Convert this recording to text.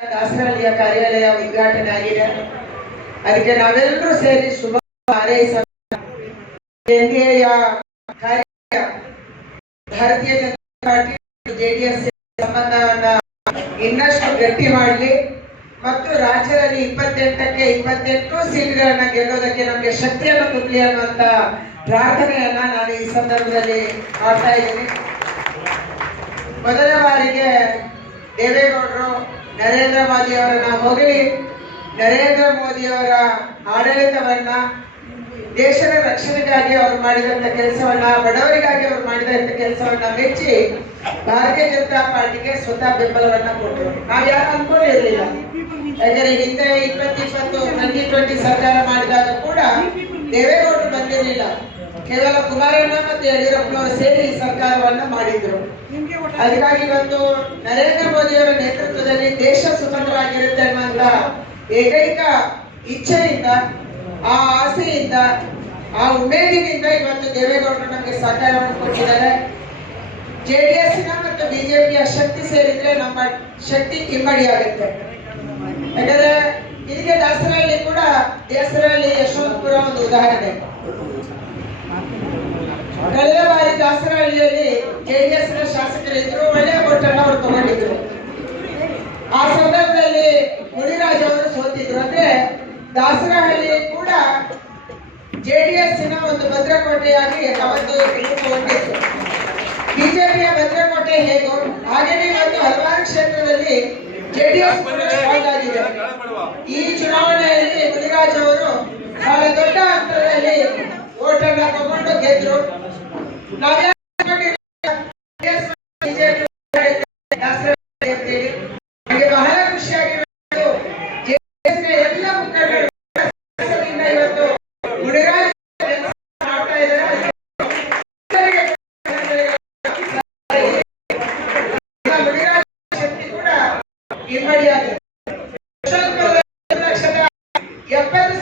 ದಾಸರಹಳ್ಳಿಯ ಕಾರ್ಯಾಲಯ ಉದ್ಘಾಟನೆ ಆಗಿದೆ. ಅದಕ್ಕೆ ನಾವೆಲ್ಲರೂ ಸೇರಿ ಶುಭ ಹಾರೈಸೋಣ. ಎನ್ಡಿಎಯ ಕಾರ್ಯ ಭಾರತೀಯ ಜನತಾ ಪಾರ್ಟಿ ಜೆಡಿಎಸ್ ಸಂಬಂಧವನ್ನ ಇನ್ನಷ್ಟು ಗಟ್ಟಿ ಮಾಡಲಿ ಮತ್ತು ರಾಜ್ಯದಲ್ಲಿ 28ಕ್ಕೆ 28 ಸೀಟ್ಗಳನ್ನ ಗೆಲ್ಲೋದಕ್ಕೆ ನಮಗೆ ಶಕ್ತಿಯನ್ನು ತುಂಬಲಿ ಅನ್ನುವಂತ ಪ್ರಾರ್ಥನೆಯನ್ನ ನಾನು ಈ ಸಂದರ್ಭದಲ್ಲಿ ಮಾಡ್ತಾ ಇದ್ದೀನಿ. ಮೊದಲ ಬಾರಿಗೆ ದೇವೇಗೌಡರು ನರೇಂದ್ರ ಮೋದಿ ಅವರನ್ನ ಹೊಗಳಿ ನರೇಂದ್ರ ಮೋದಿ ಅವರ ಆಡಳಿತವನ್ನ ದೇಶದ ರಕ್ಷಣೆಗಾಗಿ ಅವರು ಮಾಡಿದಂತ ಕೆಲಸವನ್ನ, ಬಡವರಿಗಾಗಿ ಅವರು ಮಾಡಿದಂತ ಕೆಲಸವನ್ನ ಮೆಚ್ಚಿ ಭಾರತೀಯ ಜನತಾ ಪಾರ್ಟಿಗೆ ಸ್ವತಃ ಬೆಂಬಲವನ್ನ ಕೊಟ್ಟರು. ನಾವು ಯಾರು ಅನ್ಕೊಂಡಿರ್ಲಿಲ್ಲ. ಯಾಕಂದ್ರೆ ಹಿಂದೆ 2020 ಸರ್ಕಾರ ಮಾಡಿದಾಗ ಕೂಡ ದೇವೇಗೌಡರು ಬಂದಿರಲಿಲ್ಲ. ಕೇವಲ ಕುಮಾರಣ್ಣ ಮತ್ತು ಯಡಿಯೂರಪ್ಪನವರು ಸೇರಿ ಈ ಸರ್ಕಾರವನ್ನ ಮಾಡಿದ್ರು. ಅದಕ್ಕಾಗಿ ಇವತ್ತು ನರೇಂದ್ರ ಮೋದಿ ಅವರ ನೇತೃತ್ವದಲ್ಲಿ ದೇಶ ಸ್ವತಂತ್ರವಾಗಿರುತ್ತೆ ಅನ್ನುವಂತ ಏಕೈಕ ಇಚ್ಛೆಯಿಂದ, ಆ ಆಸೆಯಿಂದ, ಆ ಉಮೇದಿನಿಂದ ಇವತ್ತು ದೇವೇಗೌಡರು ನಮಗೆ ಸಹಕಾರವನ್ನು ಕೊಟ್ಟಿದ್ದಾರೆ. ಜೆಡಿಎಸ್ನ ಮತ್ತು ಬಿಜೆಪಿಯ ಶಕ್ತಿ ಸೇರಿದ್ರೆ ನಮ್ಮ ಶಕ್ತಿ ಇಮ್ಮಡಿಯಾಗುತ್ತೆ. ಯಾಕಂದ್ರೆ ಇದಕ್ಕೆ ದಾಸರಹಳ್ಳಿ ಕೂಡ, ದಾಸರಹಳ್ಳಿ ಯಶವಂತಪುರ ಒಂದು ಉದಾಹರಣೆ. ಕಳೆದ ಬಾರಿ ದಾಸರಹಳ್ಳಿಯಲ್ಲಿ ಜೆಡಿಎಸ್ ನ ಶಾಸಕರಿದ್ರು, ಒಳ್ಳೆಯ ಓಟನ್ನು ಅವರು ತಗೊಂಡಿದ್ರು. ಆ ಸಂದರ್ಭದಲ್ಲಿ ಮುನಿರಾಜ್ ಅವರು ಸೋತಿದ್ರು. ಅಂದ್ರೆ ದಾಸರಹಳ್ಳಿ ಕೂಡ ಜೆಡಿಎಸ್ ನ ಒಂದು ಭದ್ರಕೋಟೆಯಾಗಿ ಅವತ್ತು ಇಟ್ಟುಕೊಂಡಿತ್ತು. ಬಿಜೆಪಿಯ ಭದ್ರಕೋಟೆ ಹೇಗೋ ಹಾಗೇನೆ ಇವತ್ತು ಹಲವಾರು ಕ್ಷೇತ್ರದಲ್ಲಿ ಜೆಡಿಎಸ್ ಆಗಿದೆ. ಈ ಚುನಾವಣೆಯಲ್ಲಿ ಮುನಿರಾಜ್ ಅವರು ಬಹಳ ದೊಡ್ಡ ಅಂತರದಲ್ಲಿ ಓಟನ್ನ ತಗೊಂಡು ಗೆದ್ರು. ನನಗೆ ಬಹಳ ಖುಷಿಯಾಗಿ ಎಲ್ಲ ಮುಖಂಡರು ಇವತ್ತು ಮುನಿರಾಜ್ ಮಾಡ್ತಾ ಇದ್ದಾರೆ. ಮುನಿರಾಜ್ ಶಕ್ತಿ ಕೂಡ ಇಮ್ಮಡಿಯಾಗಿದೆ. 70